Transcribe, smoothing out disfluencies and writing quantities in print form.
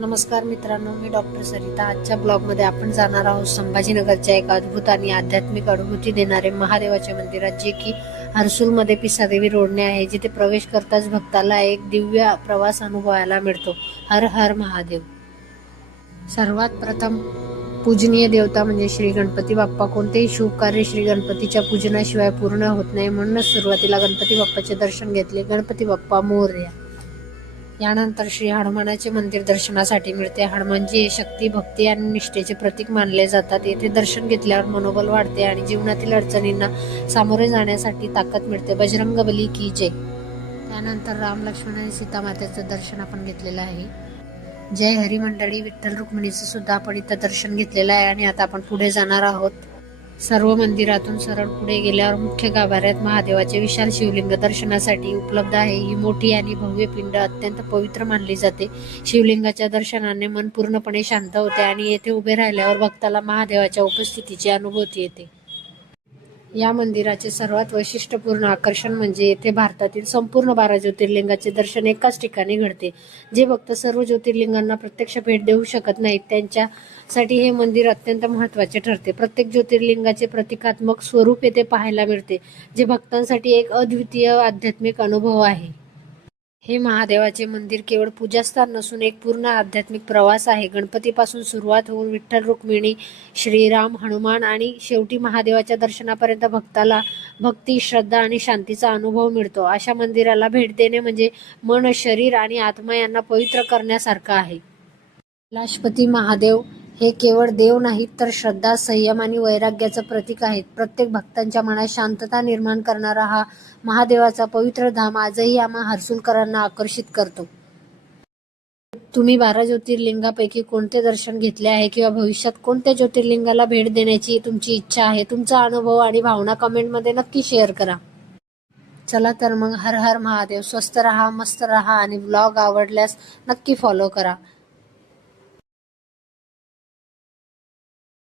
नमस्कार मित्रांनो, मी डॉक्टर सरिता. आजच्या ब्लॉगमध्ये आपण जाणार आहोत संभाजीनगरच्या एक अद्भुत आणि आध्यात्मिक अनुभूती देणारे महादेवाच्या मंदिरात, जे की हर्सुलमध्ये पिसादेवी रोडने आहे, जिथे प्रवेश करताच भक्ताला एक दिव्य प्रवास अनुभवायला मिळतो. हर हर महादेव. सर्वात प्रथम पूजनीय देवता म्हणजे श्री गणपती बाप्पा. कोणतेही शुभ कार्य श्री गणपतीच्या पूजनाशिवाय पूर्ण होत नाही, म्हणूनच सुरुवातीला गणपती बाप्पाचे दर्शन घेतले. गणपती बाप्पा मोरया. यानंतर श्री हनुमानाचे मंदिर दर्शनासाठी मिळते. हनुमानजी हे शक्ती, भक्ती आणि निष्ठेचे प्रतीक मानले जातात. येथे दर्शन घेतल्यावर मनोबल वाढते आणि जीवनातील अडचणींना सामोरे जाण्यासाठी ताकद मिळते. बजरंगबली की जय. त्यानंतर राम, लक्ष्मण आणि सीता मातेचं दर्शन आपण घेतलेलं आहे. जय हरी मंडळी. विठ्ठल रुक्मिणीचं सुद्धा आपण इथं दर्शन घेतलेलं आहे आणि आता आपण पुढे जाणार आहोत. सर्व मंदिरातून सरळ पुढे गेल्यावर मुख्य गाभाऱ्यात महादेवाचे विशाल शिवलिंग दर्शनासाठी उपलब्ध आहे. ही मोठी आणि भव्य पिंड अत्यंत पवित्र मानली जाते. शिवलिंगाच्या दर्शनाने मन पूर्णपणे शांत होते आणि येथे उभे राहिल्यावर भक्ताला महादेवाच्या उपस्थितीची अनुभूती येते. या मंदिराचे सर्वात वैशिष्ट्यपूर्ण आकर्षण म्हणजे येथे भारतातील संपूर्ण 12 ज्योतिर्लिंगाचे दर्शन एकाच ठिकाणी घडते. जे भक्त सर्व ज्योतिर्लिंगांना प्रत्यक्ष भेट देऊ शकत नाहीत, त्यांच्यासाठी हे मंदिर अत्यंत महत्त्वाचे ठरते. प्रत्येक ज्योतिर्लिंगाचे प्रतिकात्मक स्वरूप येथे पाहायला मिळते, जे भक्तांसाठी एक अद्वितीय आध्यात्मिक अनुभव आहे. हे महादेवाचे मंदिर केवळ पूजास्थान नसून एक पूर्ण आध्यात्मिक प्रवास आहे. गणपतीपासून सुरुवात होऊन विठ्ठल, रुक्मिणी, श्रीराम, हनुमान आणि शेवटी महादेवाच्या दर्शनापर्यंत भक्ताला भक्ती, श्रद्धा आणि शांतीचा अनुभव मिळतो. अशा मंदिराला भेट देणे म्हणजे मन, शरीर आणि आत्मा यांना पवित्र करण्यासारखं आहे. कैलाशपती महादेव हे केवळ देव नाहीत, तर श्रद्धा, संयम आणि वैराग्याचं प्रतीक आहेत. प्रत्येक भक्तांच्या मनात शांतता निर्माण करणारा हा महादेवाचा पवित्र धाम आजही आम्हा हर्सुलकरांना आकर्षित करतो. तुम्ही 12 ज्योतिर्लिंगापैकी कोणते दर्शन घेतले आहे किंवा भविष्यात कोणत्या ज्योतिर्लिंगाला भेट देण्याची तुमची इच्छा आहे? तुमचा अनुभव आणि भावना कमेंटमध्ये नक्की शेअर करा. चला तर मग, हर हर महादेव. स्वस्त रहा, मस्त रहा आणि ब्लॉग आवडल्यास नक्की फॉलो करा.